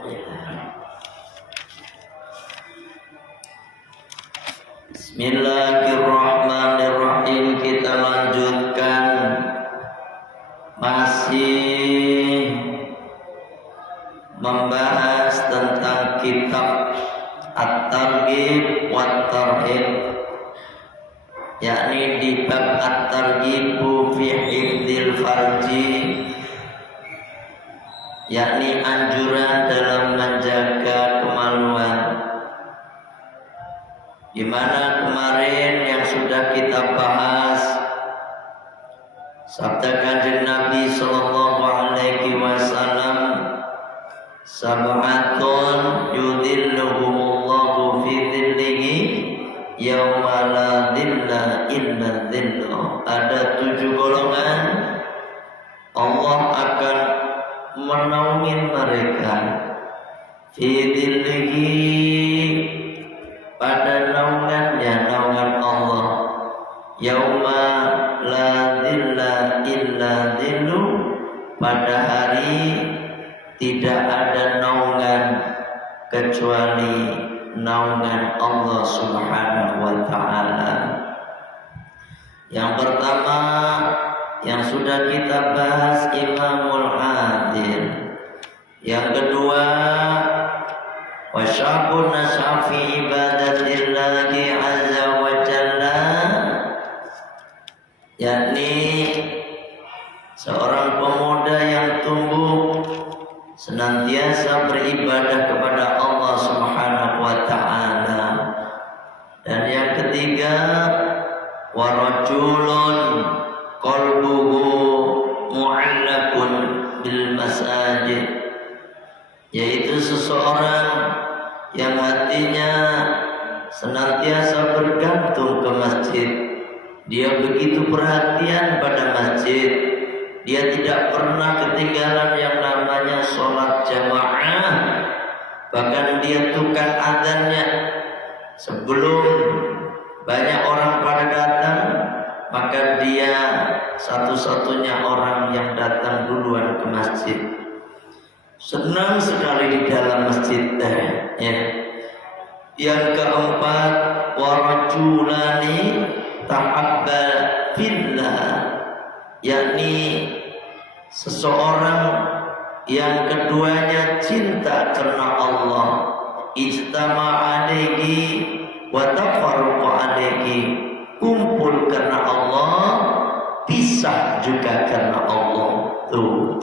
Bismillahirrahmanirrahim. Kita lanjutkan masih membahas tentang kitab At-Targhib wa Tarhib, yakni di bab At-Targhibu fi hifdzil farji, yakni anjuran dalam menjaga kemaluan. Di mana kemarin yang sudah kita bahas sabda Kanjeng Nabi sallallahu alaihi wasallam, sab'atun yudhilluhumullahu fi dhillihi yauma la dhilla illa dhilluh. Ada 7 golongan Allah akan menaungi mereka fi dhillihi, pada naungannya, naungan Allah, yauma la dhilla illa dhilluh, pada hari tidak ada naungan kecuali naungan Allah Subhanahu wa ta'ala. Yang pertama yang sudah kita bahas, Imamul Adil. Yang kedua, wasyabun nasyafi ibadatillahi azza wa jalla, yakni seorang pemuda yang tumbuh senantiasa beribadah kepada Allah Subhanahu wa ta'ala. Dan yang ketiga, warajulun qalbuhu mu'allakun bil masajid, yaitu seseorang yang hatinya senantiasa bergantung ke masjid. Dia begitu perhatian pada masjid, dia tidak pernah ketinggalan yang namanya sholat jamaah. Bahkan dia tukang adzannya sebelum banyak orang pada datang, maka dia satu-satunya orang yang datang duluan ke masjid. Senang sekali di dalam masjid ya. Yang keempat, warajulani tahabba fillah, yakni seseorang yang keduanya cinta karena Allah, ijtama alaihi wa tafarruqa alaihi, kumpul karena Allah, pisah juga karena Allah. Tuh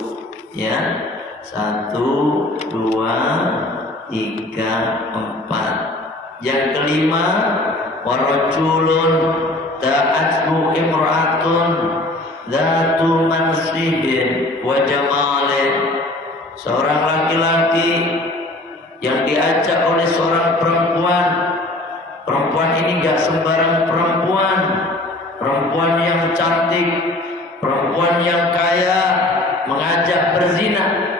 ya, 1, 2, 3, 4. Yang kelima, warajulun ta'athu imra'atun dzatu mansibin wa jamalin, seorang laki-laki yang diajak oleh seorang perempuan. Perempuan ini gak sembarang perempuan, perempuan yang cantik, perempuan yang kaya, mengajak berzina,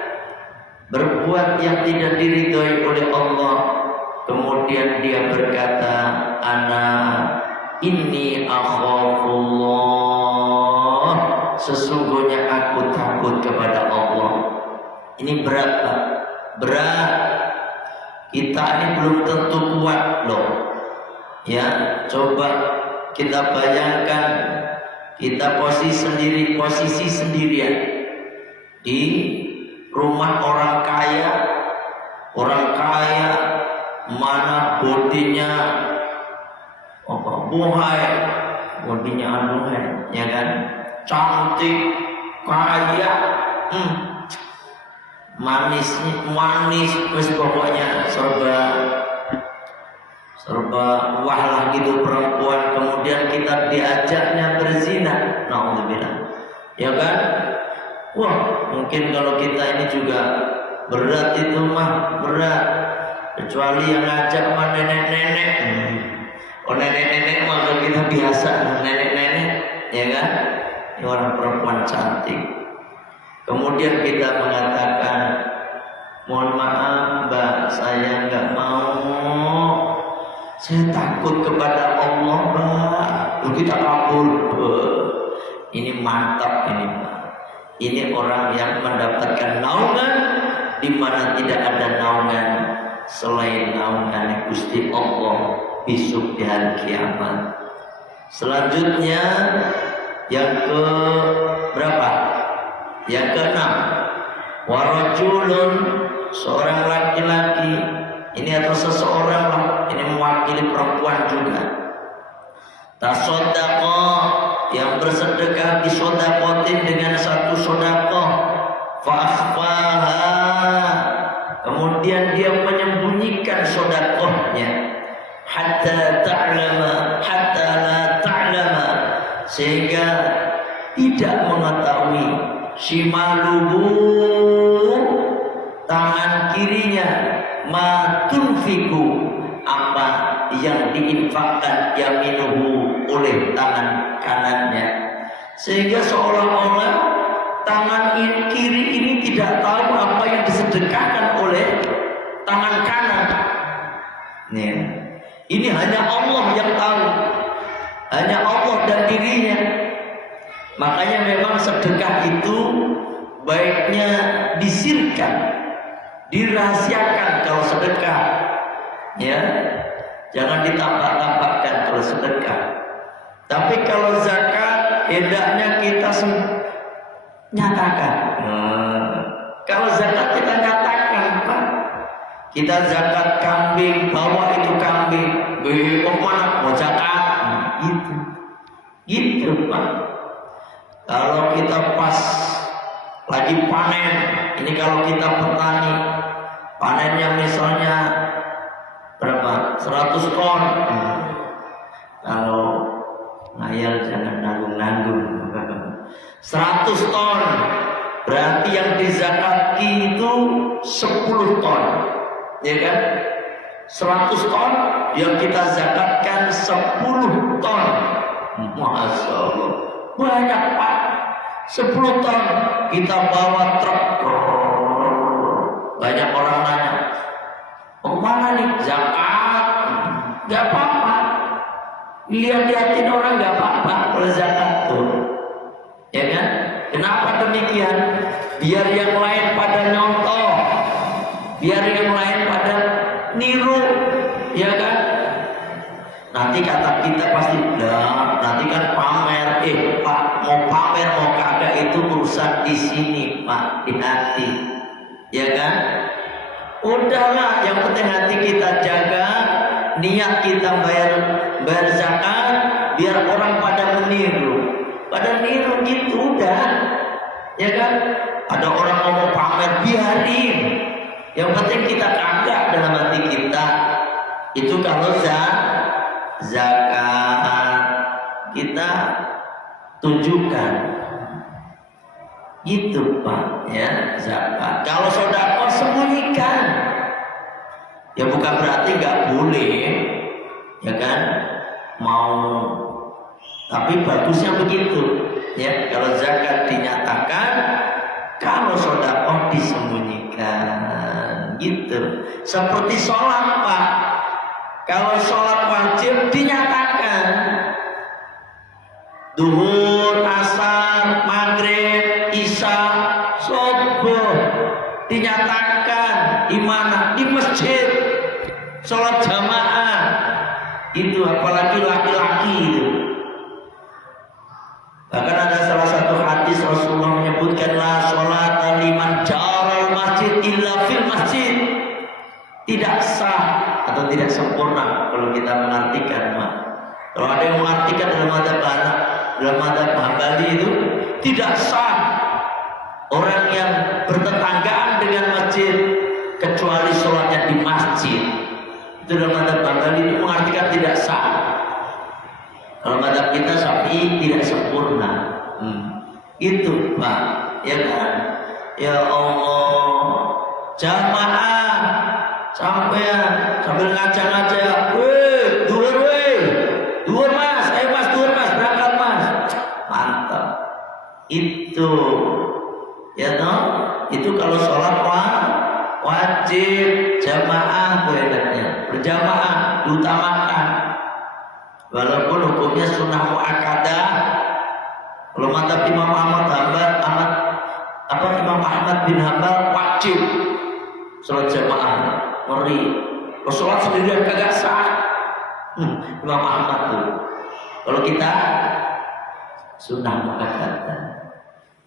berbuat yang tidak diridhoi oleh Allah. Kemudian dia berkata, ana inni akhafullah, sesungguhnya aku takut kepada Allah. Ini berat Pak, berat. Kita ini belum tentu kuat loh ya. Coba kita bayangkan, kita posisi sendirian di rumah orang kaya. Orang kaya mana bodinya buhay, bodinya anuhai ya kan, cantik, kaya, manis, terus pokoknya serba wah lah gitu perempuan. Kemudian kita diajaknya berzina, naudzubillah ya kan. Wah, mungkin kalau kita ini juga berat itu mah, berat. Kecuali yang ngajak mah nenek-nenek. Oh nenek-nenek mah kalau kita biasa, nenek-nenek ya kan. Ini orang perempuan cantik. Kemudian kita mengatakan, mohon maaf Mbak, saya nggak mau, saya takut kepada Allah Mbak. Kita kabur. Ini mantap ini Mbak. Ini orang yang mendapatkan naungan di mana tidak ada naungan selain naungan Gusti Allah besok di hari kiamat. Selanjutnya yang ke berapa? Yang ke-6. Warajulun, seorang laki-laki, ini atau seseorang lah, ini mewakili perempuan juga. Tasaddaqa, yang bersedekah bisodakotin dengan satu sodakoh, fa'akhfaha, kemudian dia menyembunyikan sodakohnya, hatta la ta'lama, sehingga tidak mengetahui shimaluhu, tangan kirinya, ma tunfiku, apa yang diinfakkan yaminuhu oleh tangan kanannya, sehingga seolah-olah tangan kiri ini tidak tahu apa yang disedekahkan oleh tangan kanan. Nih, ini hanya Allah yang tahu, hanya Allah dan dirinya. Makanya memang sedekah itu baiknya disirkan, dirahasiakan kalau sedekah, ya, jangan ditampak-tampakkan kalau sedekah. Tapi kalau zakat, hendaknya kita nyatakan. Kalau zakat kita nyatakan, Pak. Kita zakat kambing, bawa itu kambing, mana mau zakat, gitu, Pak. Kalau kita pas lagi panen, ini kalau kita petani, panennya misalnya berapa? 100 ton. Kalau ngayal jangan nanggung-nanggung. 100 ton, berarti yang dizakati itu 10 ton, ya kan? 100 ton yang kita zakatkan 10 ton. Masya Allah, banyak Pak. 10 ton kita bawa truk. Banyak orang nanya, kemana nih zakat? Gak apa-apa, lihat-lihatin orang gak apa-apa kalau zakat tuh, ya kan? Kenapa demikian? Biar yang lain pada nyontoh, biar yang lain pada niru, ya kan? Nanti kata kita pasti, lah nanti kan pamer, Pak mau pamer mau kagak itu urusan di sini Pak, di hati, ya kan? Udahlah, yang penting hati kita jaga, niat kita bayar zakat, biar orang pada meniru gitu, udah, ya kan? Ada orang mau pamer, biarin, yang penting kita kagak dalam hati kita. Itu kalau zakat kita tunjukkan, gitu Pak, ya, zakat. Kalau sedekah sembunyikan, ya bukan berarti nggak boleh, ya kan? Tapi bagusnya begitu, ya. Kalau zakat dinyatakan, kalau sedekah disembunyikan, gitu. Seperti sholat Pak. Kalau sholat wajib dinyatakan, duhur, asar, maghrib, isya, subuh, dinyatakan di mana? Di masjid, sholat jamaah. Itu apalagi laki-laki itu. Bahkan ada salah satu hadis Rasulullah menyebutkan, la sholata liman jaral masjid illa fil masjid. Tidak sah atau tidak sempurna kalau kita mengartikan, Mak. Kalau ada yang mengartikan dalam madzhab Hambali itu tidak sah orang yang bertetanggaan dengan masjid kecuali sholatnya di masjid. Itu dalam madzhab Hambali itu mengartikan tidak sah. Kalau madzhab kita Syafi'i tidak sempurna. Itu Pak, ya kan? Ya Allah, jamaah sambil ngajak-ngajak, duhur mas, ayo mas, duhur mas, berangkat mas, mantap. Itu, ya toh, itu kalau sholat wajib jamaah, berjamaah diutamakan, walaupun hukumnya sunnah muakkadah. Kalau madzhab Imam Ahmad bin Hanbal wajib sholat jamaah ngeri. Kalau sholat sendirian kagak sah. Imam Ahmad tuh. Kalau kita sunnah muakkad.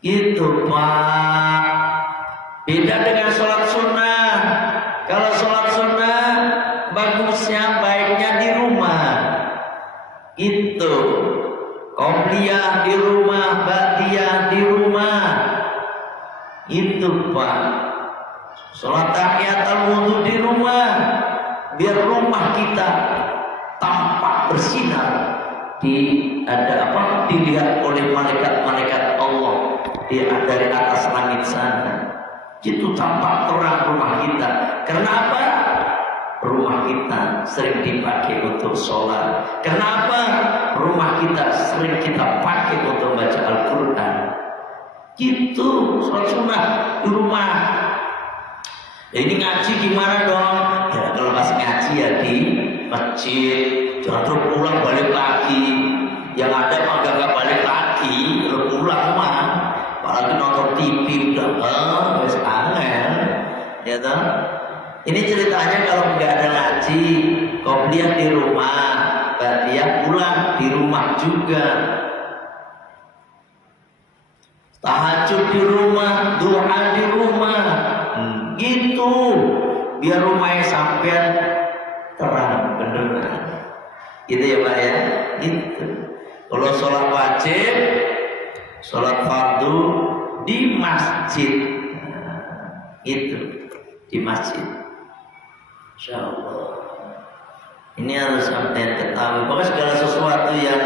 Gitu Pak. Beda dengan sholat sunnah. Kalau sholat sunnah bagusnya baiknya di rumah. Itu qobliyah di rumah, ba'diyah di rumah. Itu Pak. Sholat tahiyatul wudu di rumah. Biar rumah kita tampak bersinar. Dilihat oleh malaikat-malaikat Allah dari atas langit sana. Itu tampak terang rumah kita. Karena apa? Rumah kita sering dipakai untuk sholat. Kenapa? Rumah kita sering kita pakai untuk baca Al-Quran. Gitu, sholat sunnah di rumah. Ya, ini ngaji gimana dong? Ya, kalau pas ngaji ya di masjid. Jangan terus pulang balik lagi. Yang ada mah gak balik lagi. Kalau pulang mah, apalagi nonton TV udah wes angel, ya toh. Ini ceritanya kalau nggak ada ngaji, qobliyah di rumah, ba'diyah pulang di rumah juga. Tahajud di rumah, doa di rumah, gitu. Biar rumahnya sampai terang beneran. Gitu ya Pak ya, gitu. Kalau sholat wajib, sholat fardu di masjid, gitu, di masjid. Insyaallah. Ini harus sampai ketahui. Pokoknya segala sesuatu yang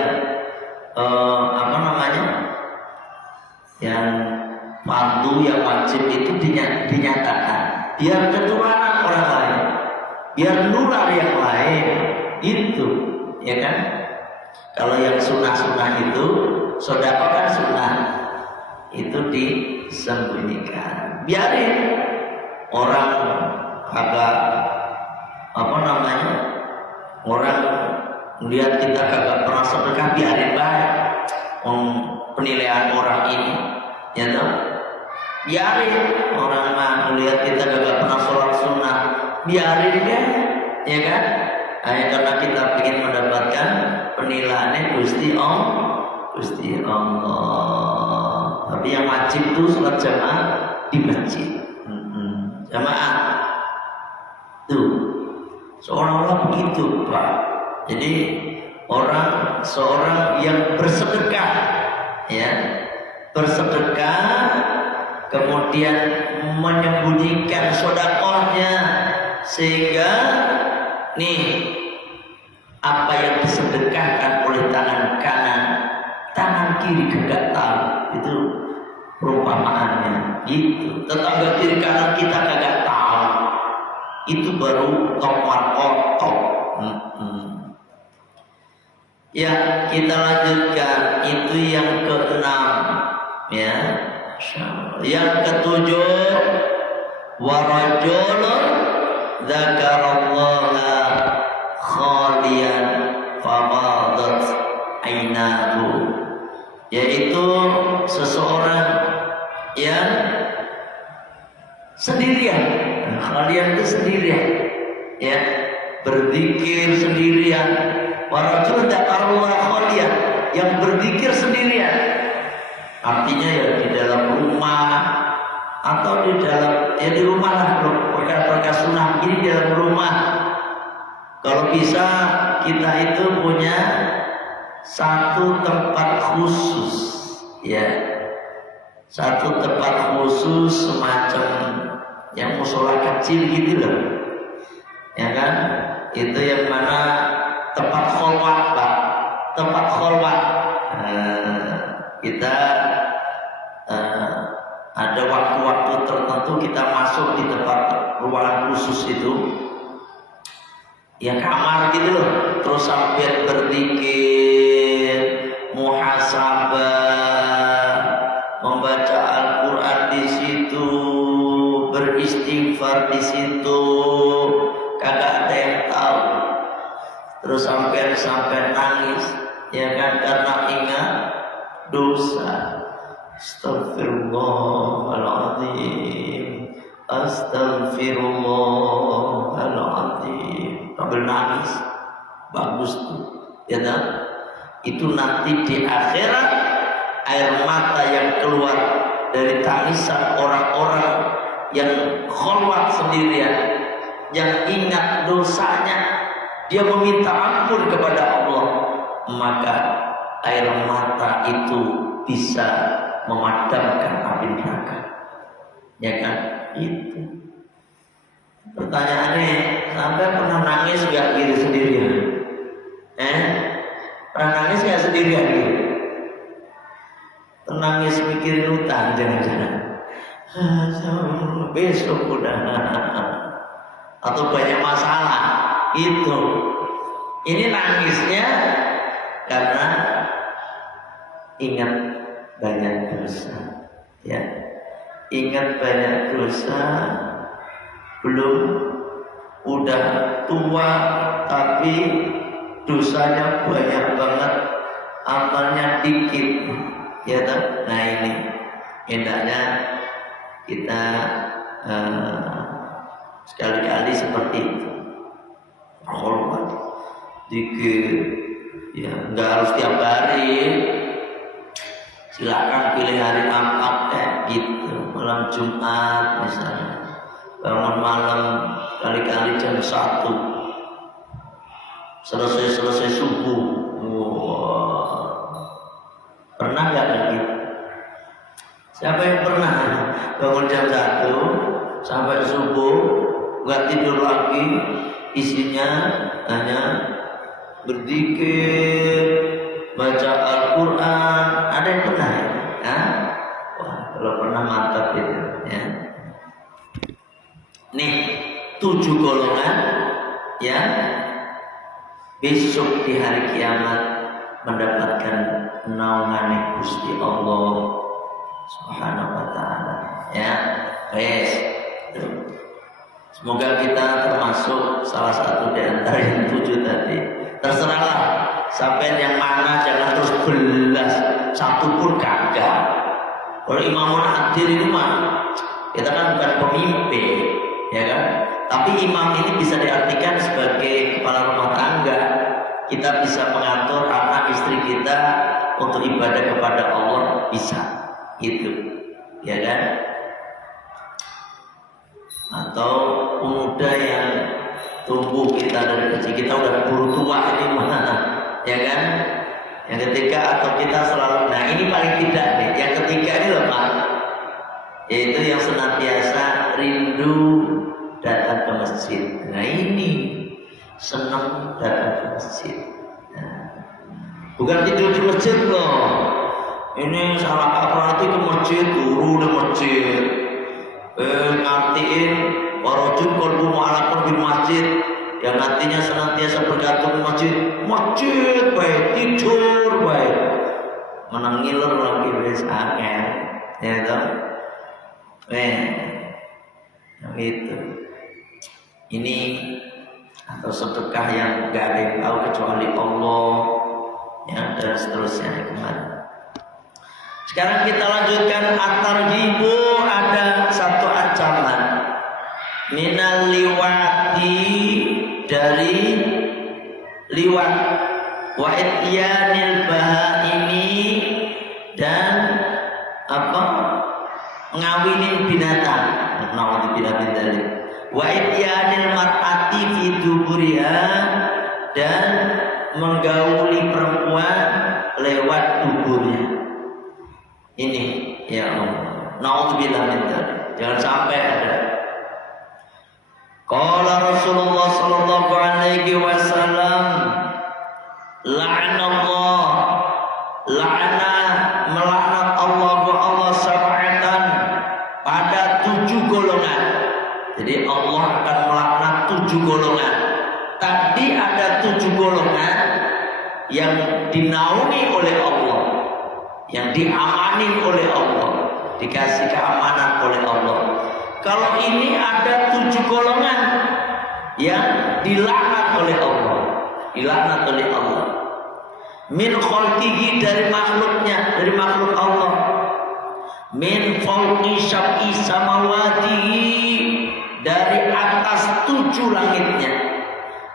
yang fardu, yang wajib itu dinyatakan. Biar ketularan orang lain, biar nular yang lain, itu, ya kan? Kalau yang sunnah-sunnah itu, sedekah kan sunnah, itu disembunyikan. Biarin orang agak orang melihat kita kagak pernah sedekah, biarin baik. Penilaian orang ini, ya toh. Biarin orang melihat kita kagak pernah sholat sunnah, biarin deh, ya kan? Hanya karena kita ingin mendapatkan penilaiannya Gusti Allah. Tapi yang wajib itu sholat jamaah di masjid. Jamaah tuh seolah-olah begitu Pak. Jadi seorang yang bersedekah, ya, bersedekah kemudian menyembunyikan sedekahnya, sehingga apa yang disedekahkan oleh tangan kanan, tangan kiri kagak tahu. Itu perumpamaannya gitu. Tetangga kiri kanan kita kagak tahu, itu baru top. Ya, kita lanjutkan. Itu yang ke-6, ya. Yang ke-7, warajulun dzakarallaha khaliyan fabadat ainahu, yaitu seseorang yang sendirian. Khaliyan itu sendirian, ya, berzikir sendirian. Warajulun dzakarallaha khaliyan, yang berzikir sendirian. Artinya ya di dalam rumah atau di rumah lah. Perkara sunnah ini di dalam rumah. Kalau bisa kita itu punya satu tempat khusus, ya, satu tempat khusus semacam yang musola kecil gitu loh, ya kan? Itu yang mana tempat kholwat Pak, tempat kholwat. Kita ada waktu-waktu tertentu kita masuk di tempat ruangan khusus itu, ya kamar gitu loh, terus sambil berzikir, muhasabah, membaca Al-Quran di situ, beristighfar di situ, kagak ada yang tahu. Terus sampai nangis, ya kan, karena ingat dosa. Astagfirullahaladzim. Astaghfirullahaladzim. Sambil nangis. Bagus tuh. Ya kan? Itu nanti di akhirat air mata yang keluar dari tangisan orang-orang yang kholwat sendirian, yang ingat dosanya, dia meminta ampun kepada Allah, maka air mata itu bisa memadamkan api neraka. Ya kan? Itu. Pertanyaannya, sampai pernah nangis gak gitu sendirian? Pernah nangis gak sendirian gitu? Nangis mikirin utang jangan-jangan. Besok udah. Atau banyak masalah. Itu. Ini nangisnya karena ingat banyak dosa. Ya. Ingat banyak dosa. Belum udah tua tapi dosanya banyak banget, amalnya dikit. Ya tak? Nah ini hendaknya kita sekali-kali seperti itu. Hormat dikit, ya nggak harus tiap hari. Silakan pilih hari apa kayak gitu, malam Jumat misalnya, bangun malam kali-kali jam 1, selesai subuh. Wow. Pernah nggak lagi? Siapa yang pernah bangun jam 1 sampai subuh nggak tidur lagi, isinya hanya berzikir, baca Al-Quran? Ada yang pernah ya? Wah, kalau pernah mantap itu ya. Nih 7 golongan yang besok di hari kiamat mendapatkan naungan Gusti Allah Subhanahu wa taala. Ya, guys. Semoga kita termasuk salah satu di antara yang 7 tadi. Terserahlah, sampai yang mana jangan terus belas, satu pun kagak. Kalau imamun adil itu mah kita kan bukan pemimpin, ya kan? Tapi imam ini bisa diartikan sebagai kepala rumah tangga. Kita bisa mengatur anak istri kita untuk ibadah kepada Allah, bisa, gitu, ya kan? Atau pemuda yang tumbuh kita dari kecil, kita udah buru tua ini mana, ya kan? Yang ketiga, atau kita selalu, nah ini paling tidak nih, yang ketiga ini loh Pak, yaitu yang senantiasa rindu datang ke masjid. Nah ini senang datang ke masjid. Nah, bukan tidur di masjid loh. Ini salah kaprah ke masjid, turu di masjid. Ngartiin warajul qalbu mu'allaqun bil masjid, yang nantinya senantiasa bergantung masjid. Masjid baik, tidur baik, menang ngiler lagi wis angel, ya toh. Yang itu. Ini atau sedekah yang gak ada yang tahu kecuali Allah, yang dan seterusnya kemarin. Sekarang kita lanjutkan at-targhibu. Ada satu ancaman minal liwati, dari liwat, wa ityanil bahaimi, dan apa, ngawinin binatang. Naudzubillah min dzalik. Wa ityanil mar'ati fi duburiha, dan menggauli perempuan lewat duburnya. Ini ya Allah, naudzubillah min dzalik. Jangan sampai ada. Qala Rasulullah sallallahu alaihi wasallam, la'anallah, la'ana, melaknat Allah sab'atan, pada 7 golongan. Jadi Allah akan melaknat 7 golongan. Tadi ada 7 golongan yang dinaungi oleh Allah, yang diamani oleh Allah, dikasih keamanan oleh Allah. Kalau ini ada 7 golongan yang dilaknat oleh Allah, dilaknat oleh Allah. Min khalqihi, dari makhluknya, dari makhluk Allah. Min fawqi sab'i samawati dari atas 7 langitnya.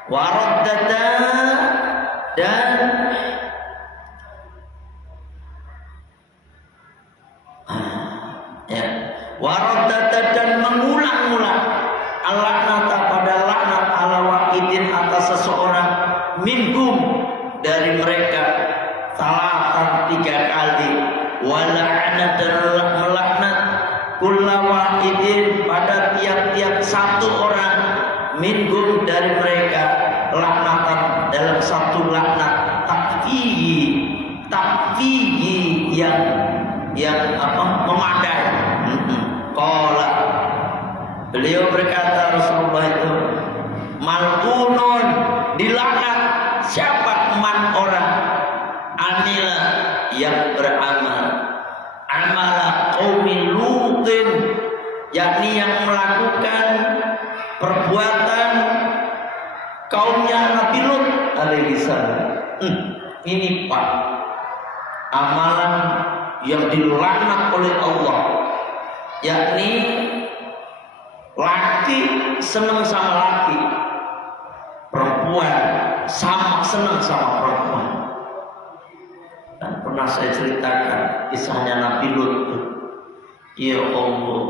Waraddata, dan waraddata, dan mengulang-ulang al-laknata pada laknat ala wahidin atas seseorang minhum dari mereka salatan 3 kali, wala'ana, dan melaknat kulla wahidin pada tiap-tiap satu orang minhum dari mereka laknatan dalam satu laknat takfihi yang memadai. Qala, beliau berkata, Rasulullah itu mal'unun, dilaknat siapa? Man, orang amila, yang beramal amala qaumi Lutin, yakni yang melakukan perbuatan kaumnya Nabi Lut alaihi salam. Ini Pak, amalan yang dilaknat oleh Allah, yakni laki senang sama laki, perempuan sama senang sama perempuan. Dan pernah saya ceritakan kisahnya Nabi Lut. Ya Allah,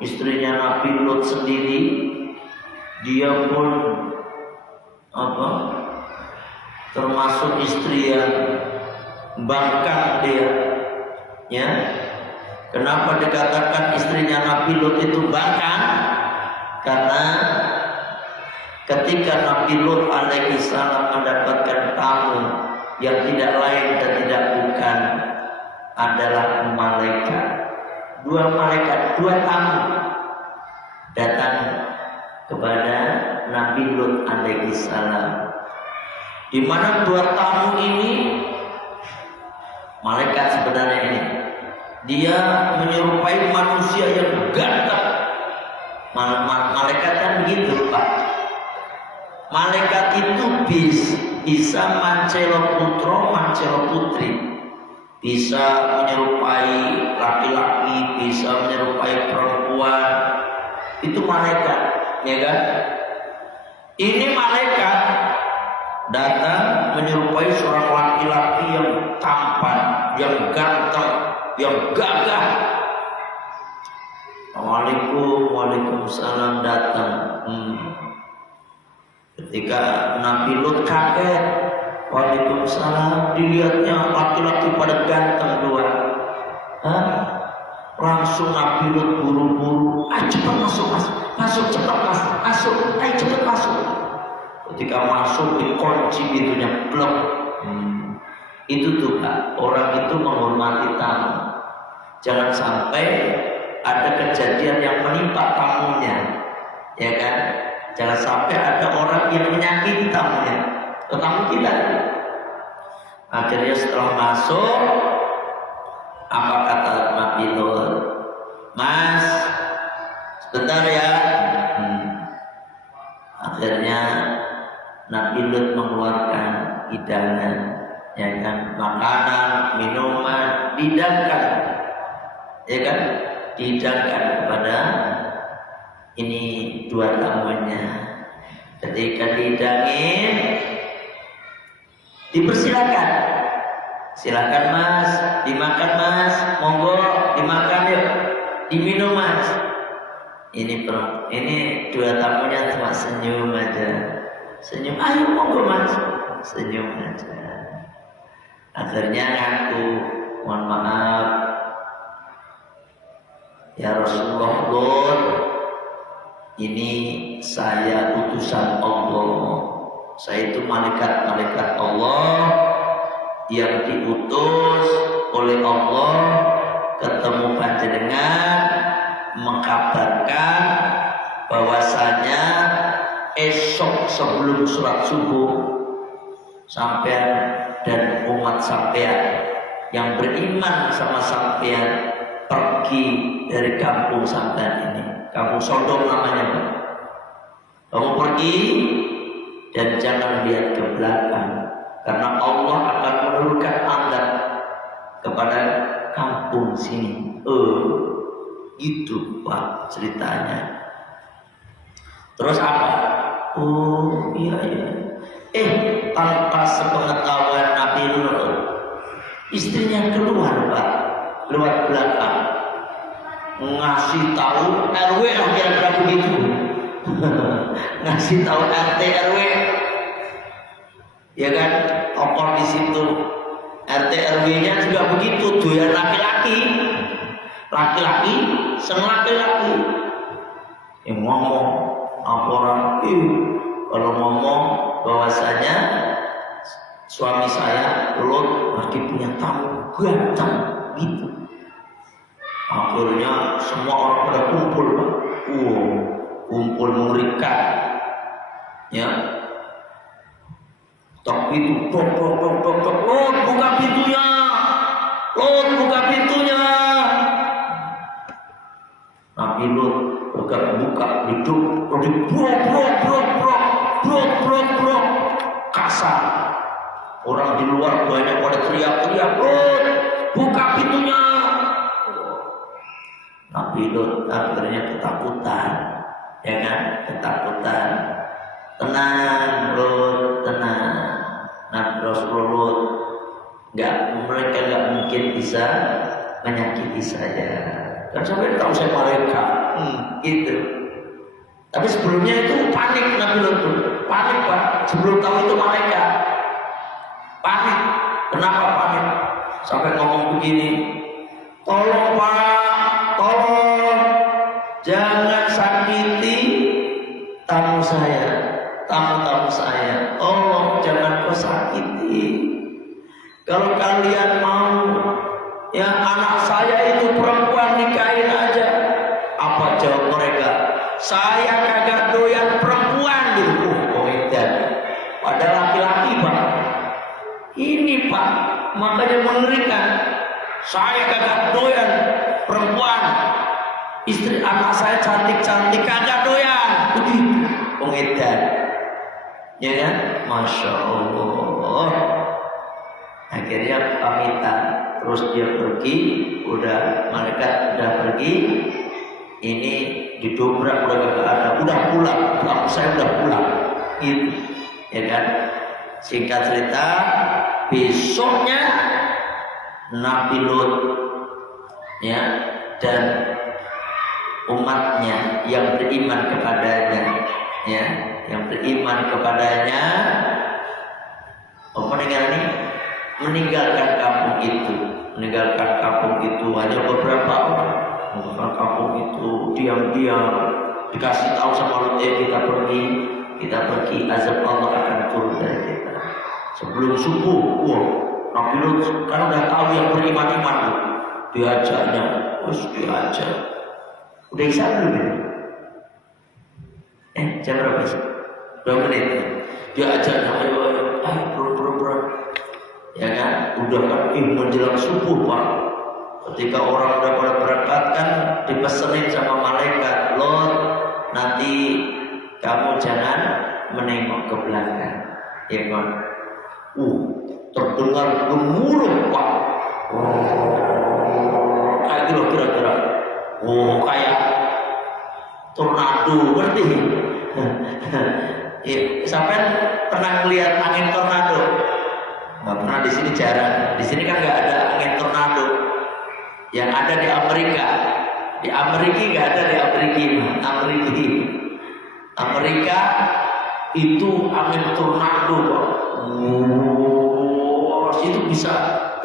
istrinya Nabi Lut sendiri, dia pun termasuk istri yang bangkang dia. Ya, kenapa dikatakan istrinya Nabi Lut itu bangkang? Karena ketika Nabi Lut alaihi salam mendapatkan tamu yang tidak lain dan tidak bukan adalah malaikat. 2 malaikat, 2 tamu datang kepada Nabi Lut alaihi salam. Di mana 2 tamu ini malaikat sebenarnya ini, dia menyerupai manusia yang ganteng. Malaikat kan begitu Pak. Malaikat itu bisa mancelo putro, mancelo putri, bisa menyerupai laki-laki, bisa menyerupai perempuan. Itu malaikat, ya kan? Ini malaikat datang menyerupai seorang laki-laki yang tampan, yang ganteng, yang gagah. Assalamualaikum, waalaikumsalam, datang. Ketika Nabi Lut kaget, waalaikumsalam, dilihatnya laki-laki pada ganteng 2. Langsung Nabi Lut buru-buru, cepat masuk, cepat masuk, cepat masuk. Ketika masuk dikunci pintunya, blok. Itu tuh Pak, orang itu menghormati tamu. Jangan sampai ada kejadian yang menimpa tamunya, ya kan? Jangan sampai ada orang yang menyakiti tamunya, tamu kita. Akhirnya setelah masuk, apa kata Nabi Lut? Mas, sebentar ya. Akhirnya Nabi Lut mengeluarkan hidangan, ya kan, makanan, minuman, dihidangkan, ya kan, dihidangkan kepada ini 2 tamunya. Ketika dihidangin, dipersilakan, silakan Mas, dimakan Mas, monggo dimakan yuk, diminum Mas. Ini 2 tamunya cuma senyum aja, senyum, ayo monggo Mas, senyum aja. Akhirnya ngaku, mohon maaf ya Rasulullah Lut, ini saya utusan Allah, saya itu malaikat Allah yang diutus oleh Allah ketemu panjenengan mengkabarkan bahwasanya esok sebelum sholat subuh sampean dan umat sampean yang beriman sama sampean pergi dari kampung sampean ini, kampung Sodom namanya Pak. Kamu pergi dan jangan lihat ke belakang, karena Allah akan menurunkan azab kepada kampung sini. Itu Pak ceritanya. Terus apa? Oh iya. Tanpa sepengetahuan Nabi Lut, istrinya keluar Pak, lewat belakang, ngasih tahu RW lah kira-kira begitu. Ngasih tahu RT RW, ya kan? Tokoh di situ RT RW-nya juga begitu, doyan laki-laki, seneng laki-laki. Yang ngomong laporan, kalau ngomong bahwasanya suami saya Lut lagi punya tamu ganteng gitu. Akhirnya semua orang pada kumpul, Pak. Kumpul mengerikan, ya. Tapi itu tok, Lut buka pintunya, Nabi Lut buka, hidup, brok, kasar. Orang di luar banyak pada teriak-teriak, Lut buka pintunya. Nabi Lut akhirnya ketakutan, ya kan? Ketakutan. Tenang, Lut, tenang. Nabi Rasulullah mereka nggak mungkin bisa menyakiti saya. Kan sampai tahu saya malaikat, gitu. Tapi sebelumnya itu panik Nabi Lut, panik Pak. Sebelum tahu itu malaikat, panik. Kenapa panik? Sampai ngomong begini, tolong Pak, tolong jangan sakiti tamu saya. Tolong jangan kau sakiti. Kalau kalian mau, ya anak saya itu perempuan nikahin aja. Apa jawab mereka? Saya kagak doyan perempuan gitu. Pada laki-laki Pak. Ini Pak, makanya mengerikan. Saya kagak doyan perempuan. Istri anak saya cantik-cantik kagak doyan. Begitu pengedan. Ya kan? Masya Allah. Akhirnya pamitan. Terus dia pergi. Malaikat udah pergi. Ini didobrak udah gak ada. Udah pulang. Saya udah pulang. Gitu. Ya kan? Singkat cerita, besoknya Nabi Lut, ya, dan umatnya yang beriman kepadanya, ya, meninggalkan kampung itu hanya beberapa orang. Meninggalkan kampung itu diam-diam, dikasih tahu sama Lut, kita pergi, azab Allah akan turun dari kita. Sebelum subuh, Nabi Lut kan udah tahu yang beriman-iman, diajaknya, diajak. Udah isya belum ya? Jam berapa sih? 2 menit. Diajaknya, ayo, bro. Ya kan? Udah kan menjelang subuh Pak. Ketika orang udah pada berangkat kan dipesenin sama malaikat, Lut, nanti kamu jangan menengok ke belakang, ya kan? Terdengar gemuruh Pak. Kayak gitu kira-kira. Kayak tornado, ngerti? Sampai pernah lihat angin tornado? Nggak pernah, di sini jarang. Di sini kan nggak ada angin tornado. Yang ada di Amerika. Di Amerika nggak ada di Amerika itu angin tornado. Itu bisa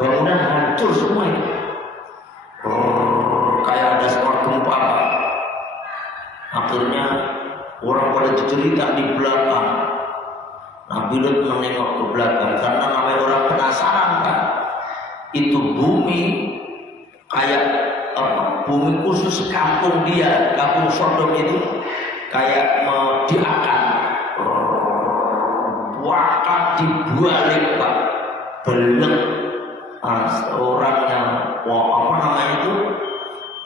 bangunan hancur semua itu. Kayak ada suara gempa. Akhirnya orang pada cerita di belakang. Nabi Lut menengok ke belakang karena namanya orang penasaran kan. Itu bumi kayak bumi khusus kampung Sodom itu kayak diangkat, wakaf dibalik Pak, belek orangnya,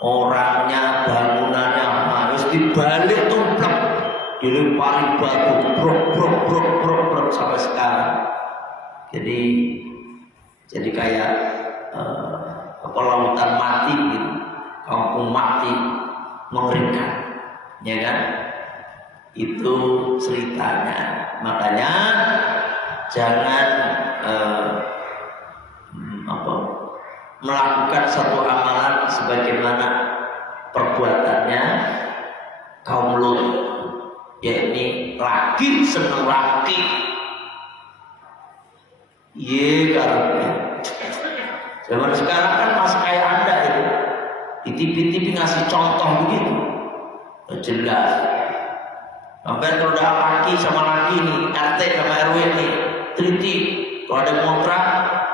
orangnya, bangunannya harus dibalik tumplek, dilempari batu, brok sampai sekarang. Jadi kayak lautan mati gitu, kampung mati, mengerikan, ya kan? Itu ceritanya. Makanya jangan melakukan satu amalan sebagaimana perbuatannya kaum Lut, yakni laki seneng laki. Ye karena zaman sekarang kan masih kayak Anda itu di TV-TV ngasih contoh begitu jelas. Sampai kalau ada laki sama laki nih, RT sama RW nih, triti. Kalau ada kontrak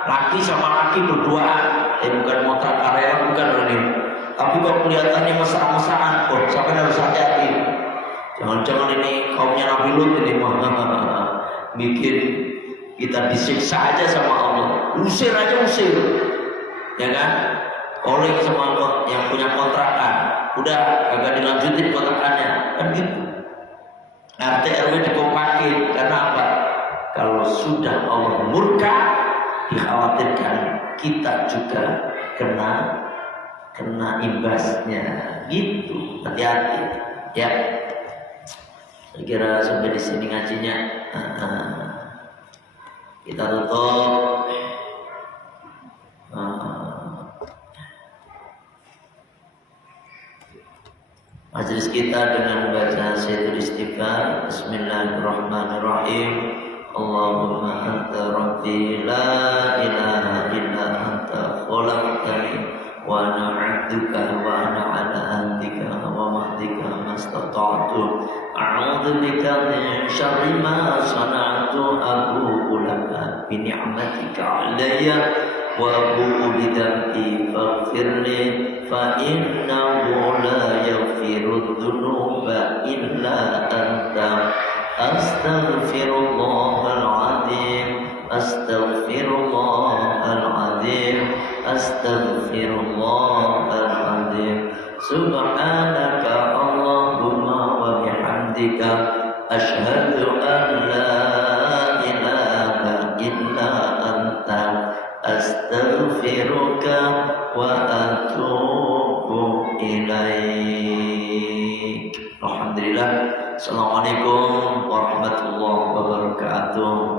laki sama laki berduaan, bukan kontrak karyawan, bukan ini. Tapi kalau kelihatannya mesra-mesraan, sampai harus hati-hati. Jangan-jangan ini kaumnya Nabi Lut ini bikin kita disiksa aja sama Allah. Usir aja usir, ya kan? Oleh sama yang punya kontrakan, udah agak dilanjutin kontrakannya, kan gitu. RT RW dikompakin karena apa? Kalau sudah Allah murka, dikhawatirkan kita juga kena imbasnya, gitu. Hati-hati, ya. Saya kira sampai di sini ngajinya. Kita tutup. Majelis kita dengan membaca Sayyidul Istighfar. Bismillahirrahmanirrahim. Allahumma anta rabbi la ilaha illa anta khalaqtani wa ana 'abduka wa ana 'ala ahdika wa wa'dika mastata'tu. A'udzu bika min syarri ma sana'tu. Abu'u laka bi ni'matika 'alayya wa abu'u bi dhanbi faghfirli fa innahu la yaghfiru dzunuba illa anta. Astaghfirullahal azim, astaghfirullahal azim, astaghfirullahal azim. Subhanaka Allahumma wa bihamdika asyhadu an la ilaha illa anta astaghfiruka wa atubu ilaik. Alhamdulillah. Assalamualaikum warahmatullahi wabarakatuh.